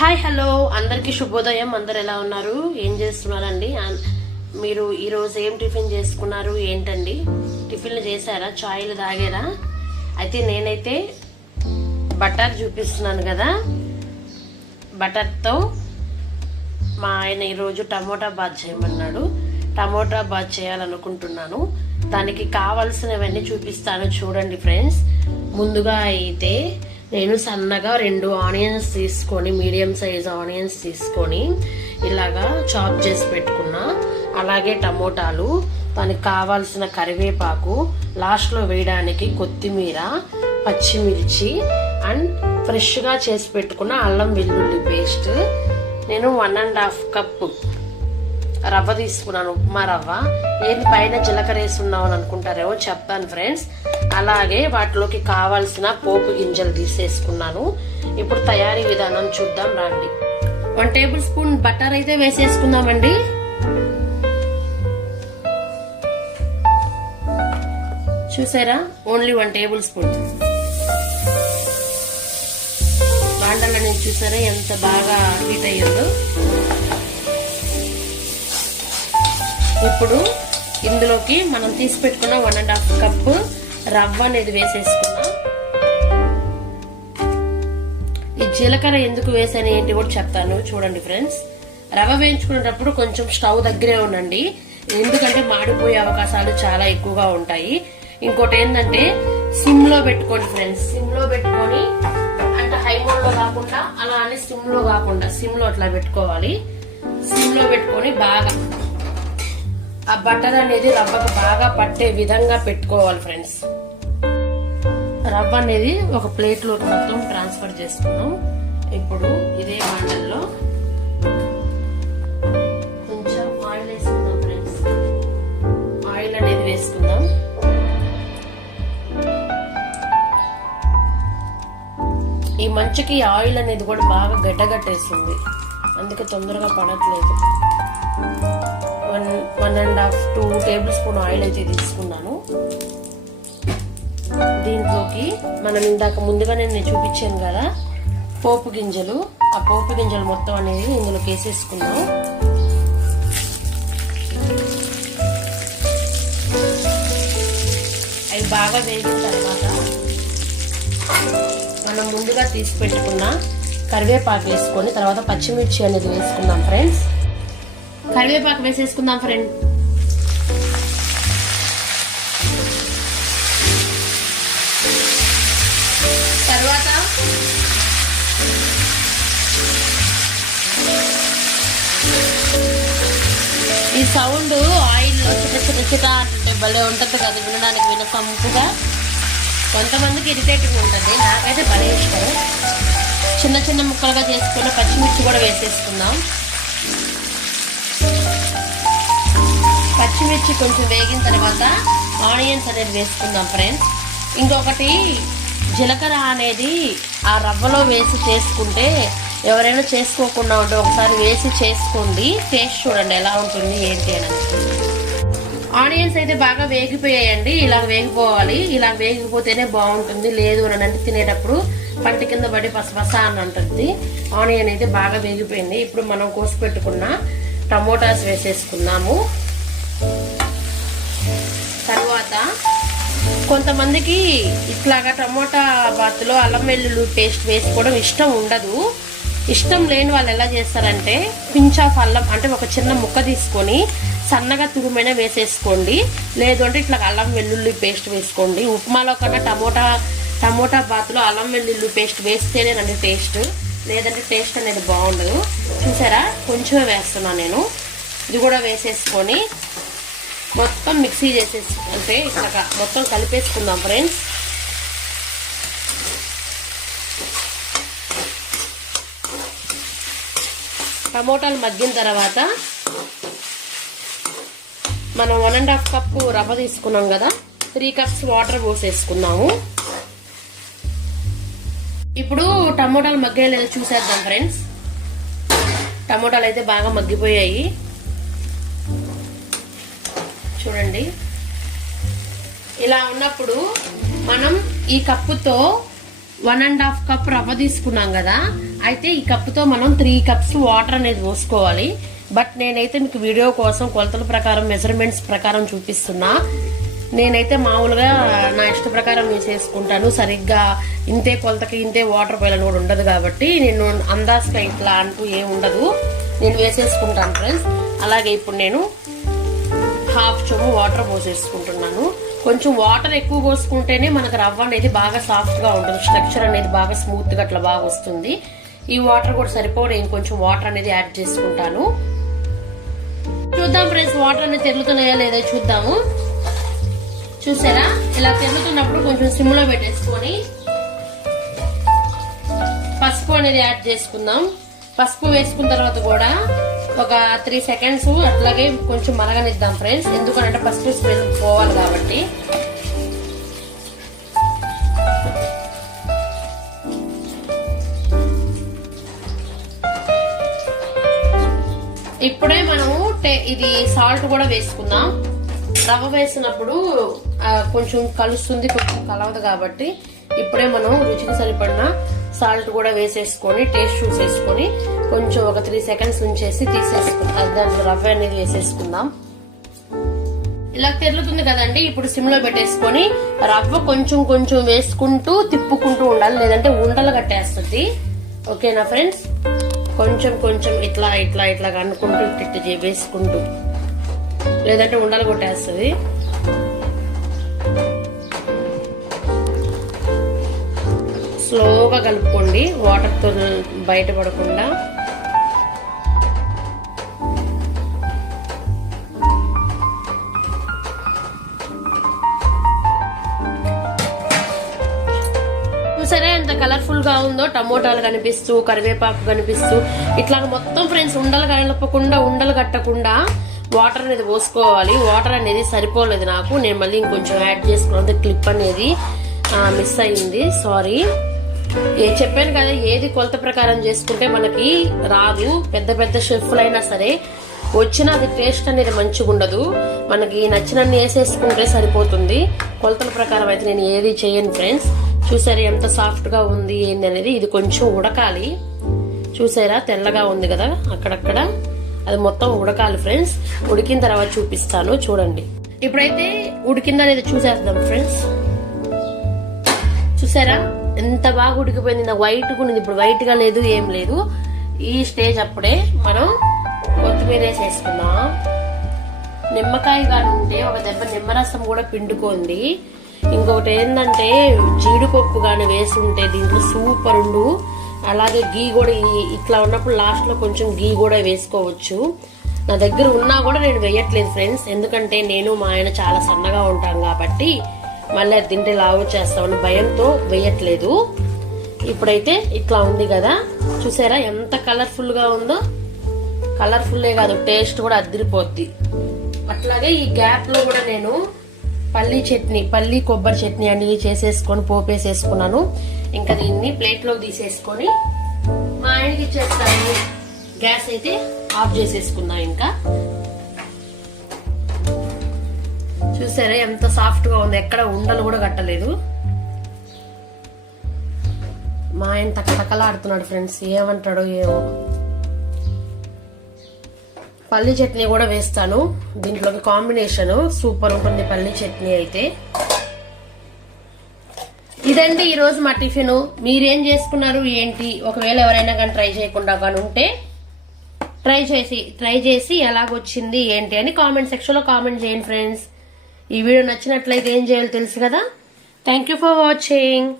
Hi hello. అందరికీ శుభోదయం. అందరు ఎలా ఉన్నారు? ఏం చేస్తున్నారండి? అన్- మీరు ఈరోజు ఏం టిఫిన్ చేసుకున్నారు? ఏంటండి? టిఫిన్లు చేశారా? చాయ్లు తాగారా? అయితే నేనైతే బటర్ చూపిస్తున్నాను కదా. బటర్తో మా ఆయన ఈరోజు టమోటా బాత్ చేయమన్నాడు. టమోటా బాత్ చేయాలనుకుంటున్నాను. దానికి కావలసినవన్నీ చూపిస్తాను. చూడండి ఫ్రెండ్స్. ముందుగా అయితే నేను సన్నగా రెండు ఆనియన్స్ తీసుకొని మీడియం సైజ్ ఆనియన్స్ తీసుకొని ఇలాగా చాప్ చేసి పెట్టుకున్నా. అలాగే టమోటాలు దానికి కావాల్సిన కరివేపాకు లాస్ట్లో వేయడానికి కొత్తిమీర పచ్చిమిర్చి అండ్ ఫ్రెష్గా చేసి పెట్టుకున్న అల్లం వెల్లుల్లి పేస్ట్. నేను వన్ అండ్ హాఫ్ కప్ రవ్వ తీసుకున్నాను. ఉప్మా రవ్వ. ఏది పైన జీలకర్ర వేస్తున్నావు అని అనుకుంటారేమో చెప్తాను ఫ్రెండ్స్. అలాగే వాటిలోకి కావాల్సిన పోపు గింజలు తీసేసుకున్నాను. ఇప్పుడు తయారీ విధానం చూద్దాం రండి. వన్ టేబుల్ స్పూన్ బటర్ అయితే వేసేసుకుందామండి. చూసారా? Only one tablespoon. బాండల నుంచి చూసారా? ఎంత బాగా హీట్ అయ్యిందో. ఇప్పుడు ఇందులోకి మనం తీసి పెట్టుకున్న వన్ అండ్ హాఫ్ కప్ రవ్వ అనేది వేసేసుకున్నాం ఈ జీలకర్ర ఎందుకు వేసాను ఏంటి కూడా చెప్తాను. చూడండి ఫ్రెండ్స్ రవ్వ వేయించుకునేటప్పుడు కొంచెం స్టవ్ దగ్గరే ఉండండి. ఎందుకంటే మాడిపోయే అవకాశాలు చాలా ఎక్కువగా ఉంటాయి. ఇంకోటి ఏంటంటే సిమ్లో పెట్టుకోండి ఫ్రెండ్స్ సిమ్లో పెట్టుకొని అంటే హై మోడ్లో కాకుండా అలా అని సిమ్లో కాకుండా సిమ్లో అట్లా పెట్టుకోవాలి. సిమ్లో పెట్టుకొని బాగా ఆ బటర్ అనేది రవ్వకు బాగా పట్టే విధంగా పెట్టుకోవాలి ఫ్రెండ్స్. రవ్వ అనేది ఒక ప్లేట్లో మొత్తం ట్రాన్స్ఫర్ చేసుకున్నాం. ఇప్పుడు ఇదే మండల్లో కొంచెం ఆయిల్ వేసుకుందాం ఫ్రెండ్స్. ఆయిల్ అనేది వేసుకుందాం. ఈ మంచుకి ఆయిల్ అనేది కూడా బాగా గడ్డగట్టేసింది. అందుకే తొందరగా పడట్లేదు. One and half two tablespoon oil అయితే తీసుకున్నాను. దీంట్లోకి మనం ఇందాక ముందుగా నేను చూపించాను కదా పోపు గింజలు. ఆ పోపు గింజలు మొత్తం అనేది ఇందులోకి వేసేసుకున్నాం అవి బాగా వేగిన తర్వాత మనం ముందుగా తీసి పెట్టుకున్న కరివేపాకు వేసుకొని తర్వాత పచ్చిమిర్చి అనేది వేసుకుందాం ఫ్రెండ్స్ కరివేపాకు వేసేసుకుందాం ఫ్రెండ్ తర్వాత ఈ సౌండ్ ఆయిల్ చిట చిన్న చిట అంటే భలే ఉంటుంది కదా వినడానికి విన సంపుగా. కొంతమందికి ఇరిటేటింగ్ ఉంటుంది నాకైతే భలే ఇష్టం. చిన్న చిన్న ముక్కలుగా చేసుకున్న పచ్చిమిర్చి కూడా వేసేసుకుందాం. పచ్చిమిర్చి కొంచెం వేగిన తర్వాత ఆనియన్స్ అనేది వేసుకుందాం ఫ్రెండ్స్. ఇంకొకటి జీలకర్ర అనేది ఆ రవ్వలో వేసి చేసుకుంటే ఎవరైనా చేసుకోకుండా ఉంటే ఒకసారి వేసి చేసుకోండి. టేస్ట్ చూడండి ఎలా ఉంటుంది ఏంటి అని ఆనియన్స్ అయితే బాగా వేగిపోయాయండి. ఇలా వేగిపోవాలి. ఇలా వేగిపోతేనే బాగుంటుంది. లేదు అని అంటే తినేటప్పుడు పంట కింద పడి పసపస అని అంటుంది. ఆనియన్ అయితే బాగా వేగిపోయింది. ఇప్పుడు మనం కోసి పెట్టుకున్న టమోటాస్ వేసేసుకున్నాము తర్వాత కొంతమందికి ఇట్లాగా టమోటా బాత్లో అల్లం వెల్లుల్లి పేస్ట్ వేసుకోవడం ఇష్టం ఉండదు. ఇష్టం లేని వాళ్ళు ఎలా చేస్తారంటే పించ్ ఆఫ్ అల్లం అంటే ఒక చిన్న ముక్క తీసుకొని సన్నగా తురుమైన వేసేసుకోండి. లేదు అంటే ఇట్లా అల్లం వెల్లుల్లి పేస్ట్ వేసుకోండి. ఉప్మాలో కన్నా టమోటా టమోటా బాత్లో అల్లం వెల్లుల్లి పేస్ట్ వేస్తేనేనండి టేస్ట్. లేదంటే టేస్ట్ అనేది బాగుండదు. చూసారా? కొంచెమే వేస్తున్నాను నేను. ఇది కూడా వేసేసుకొని మొత్తం మిక్సీ చేసేసి అంటే ఇట్లా మొత్తం కలిపేసుకుందాం ఫ్రెండ్స్. టమోటాలు మగ్గిన తర్వాత మనం వన్ అండ్ హాఫ్ కప్ రవ్వ తీసుకున్నాం కదా త్రీ కప్స్ వాటర్ పోసేసుకున్నాము. ఇప్పుడు టమోటాలు మగ్గాయలేదో చూసేద్దాం ఫ్రెండ్స్. టమోటాలు అయితే బాగా మగ్గిపోయాయి. చూడండి. ఇలా ఉన్నప్పుడు మనం ఈ కప్పుతో వన్ అండ్ హాఫ్ కప్ రవ్వ తీసుకున్నాం కదా. అయితే ఈ కప్పుతో మనం త్రీ కప్స్ వాటర్ అనేది పోసుకోవాలి. బట్ నేనైతే మీకు వీడియో కోసం కొలతల ప్రకారం మెజర్మెంట్స్ ప్రకారం చూపిస్తున్నా. నేనైతే మామూలుగా నా ఇష్ట ప్రకారం నేను చేసుకుంటాను. సరిగ్గా ఇంతే కొలతకి ఇంతే వాటర్ పోయాలని కూడా ఉండదు కాబట్టి నేను అందాజుగా ఇట్లా అంటూ ఏమి ఉండదు. నేను వేసేసుకుంటాను ఫ్రెండ్స్ అలాగే ఇప్పుడు నేను కొంచెము వాటర్ పోసేసుకుంటున్నాను. కొంచెం వాటర్ ఎక్కువ పోసుకుంటేనే మనకు రవ్వ అనేది బాగా సాఫ్ట్గా ఉంటుంది. స్ట్రక్చర్ అనేది బాగా స్మూత్గా అట్లా బాగా వస్తుంది. ఈ వాటర్ కూడా సరిపోదు. నేను కొంచెం వాటర్ అనేది యాడ్ చేసుకుంటాను. చూద్దాం ఫ్రెండ్స్ వాటర్ అనేది తెరులుతున్నాయా లేదా చూద్దాము. చూసారా? ఇలా తెరులుతున్నప్పుడు కొంచెం సిమ్లో పెట్టేసుకొని పసుపు అనేది యాడ్ చేసుకుందాం. పసుపు వేసుకున్న తర్వాత కూడా ఒక త్రీ సెకండ్స్ అట్లాగే కొంచెం మరగనిద్దాం ఫ్రెండ్స్ ఎందుకంటే ఫస్ట్ స్మెల్ పోవాలి కాబట్టి. ఇప్పుడే మనము టే- ఇది సాల్ట్ కూడా వేసుకుందాం. రవ్వ వేసినప్పుడు కొంచెం కలుస్తుంది కొంచెం కలవదు కాబట్టి ఇప్పుడే మనం రుచికి సరిపడిన సాల్ట్ కూడా వేసేసుకొని టేస్ట్ చూసేసుకొని కొంచెం ఒక త్రీ సెకండ్స్ ఉంచేసి తీసేసుకుందాం దాంట్లో రవ్వ అనేది వేసేసుకుందాం. ఇలా తెరులుతుంది కదండి ఇప్పుడు సిమ్లో పెట్టేసుకొని రవ్వ కొంచెం కొంచెం వేసుకుంటూ తిప్పుకుంటూ ఉండాలి లేదంటే ఉండలు కట్టేస్తుంది. ఓకేనా ఫ్రెండ్స్? కొంచెం కొంచెం ఇట్లా ఇట్లా ఇట్లా అనుకుంటూ తిట్టి వేసుకుంటూ. లేదంటే ఉండలు కొట్టేస్తుంది. స్లోగా కలుపుకోండి వాటర్తో బయటపడకుండా సరే ఎంత కలర్ఫుల్గా ఉందో టమోటాలు కనిపిస్తూ కరివేపాకు కనిపిస్తూ ఇట్లా మొత్తం ఫ్రెండ్స్ ఉండలు కలపకుండా ఉండలు కట్టకుండా వాటర్ అనేది పోసుకోవాలి. వాటర్ అనేది సరిపోలేదు నాకు. నేను మళ్ళీ ఇంకొంచెం యాడ్ చేసుకున్నది క్లిప్ అనేది మిస్ అయింది సారీ. ఏ చెప్పాను కదా ఏది కొలత ప్రకారం చేసుకుంటే మనకి రాదు. పెద్ద పెద్ద షెఫ్లు అయినా సరే వచ్చిన అది టేస్ట్ అనేది మంచిగా ఉండదు. మనకి నచ్చినన్ని వేసేసుకుంటే సరిపోతుంది. కొలతల ప్రకారం అయితే నేను ఏది చేయను ఫ్రెండ్స్. చూసారా ఎంత సాఫ్ట్గా ఉంది ఏంది అనేది ఇది కొంచెం ఉడకాలి. చూసారా? తెల్లగా ఉంది కదా అక్కడక్కడ. అది మొత్తం ఉడకాలి ఫ్రెండ్స్ ఉడికిన తర్వాత చూపిస్తాను. చూడండి. ఇప్పుడైతే ఉడికిందా లేదా చూసేద్దాం ఫ్రెండ్స్ చూసారా? ఎంత బాగా ఉడికిపోయింది. నాకు వైట్ ఉంది ఇప్పుడు వైట్గా లేదు ఏం లేదు. ఈ స్టేజ్ అప్పుడే మనం కొత్తిమీర వేసేసుకుందాం. నిమ్మకాయ కానీ ఉంటే ఒక దెబ్బ నిమ్మరసం కూడా పిండుకోండి. ఇంకొకటి ఏంటంటే జీడిపప్పు కానీ వేసి ఉంటే దీంట్లో సూపర్ ఉండు. అలాగే గీ కూడా ఇట్లా ఉన్నప్పుడు లాస్ట్లో కొంచెం గీ కూడా వేసుకోవచ్చు. నా దగ్గర ఉన్నా కూడా నేను వేయట్లేదు ఫ్రెండ్స్ ఎందుకంటే నేను మా ఆయన చాలా సన్నగా ఉంటాం కాబట్టి మళ్ళీ అది తింటే లావు చేస్తామని భయంతో వేయట్లేదు. ఇప్పుడైతే ఇట్లా ఉంది కదా. చూసారా ఎంత కలర్ఫుల్గా ఉందో? కలర్ఫుల్లే కాదు టేస్ట్ కూడా అదిరిపోద్ది. అట్లాగే ఈ గ్యాప్లో కూడా నేను పల్లీ చట్నీ పల్లి కొబ్బరి చట్నీ అనేది చేసేసుకొని పోపేసేసుకున్నాను. ఇంకా దీన్ని ప్లేట్లో తీసేసుకొని మా ఆయనకి ఇచ్చేస్తాను. గ్యాస్ అయితే ఆఫ్ చేసేసుకుందాం ఇంకా. చూసారా ఎంత సాఫ్ట్గా ఉంది. ఎక్కడ ఉండలు కూడా కట్టలేదు. మా ఆయన తక్కలాడుతున్నాడు ఫ్రెండ్స్. ఏమంటాడో ఏమో. పల్లి చట్నీ కూడా వేస్తాను. దీంట్లోకి కాంబినేషన్ సూపర్ ఉంటుంది పల్లి చట్నీ అయితే. ఇదండి ఈరోజు మా టిఫిన్. మీరేం చేసుకున్నారు ఏంటి? ఒకవేళ ఎవరైనా కానీ ట్రై చేయకుండా కానీ ఉంటే ట్రై చేసి ట్రై చేసి ఎలాగొచ్చింది ఏంటి అని కామెంట్ సెక్షన్లో కామెంట్ చేయండి ఫ్రెండ్స్. ఈ వీడియో నచ్చినట్లయితే ఏం చేయాలో తెలుసు కదా. Thank you for watching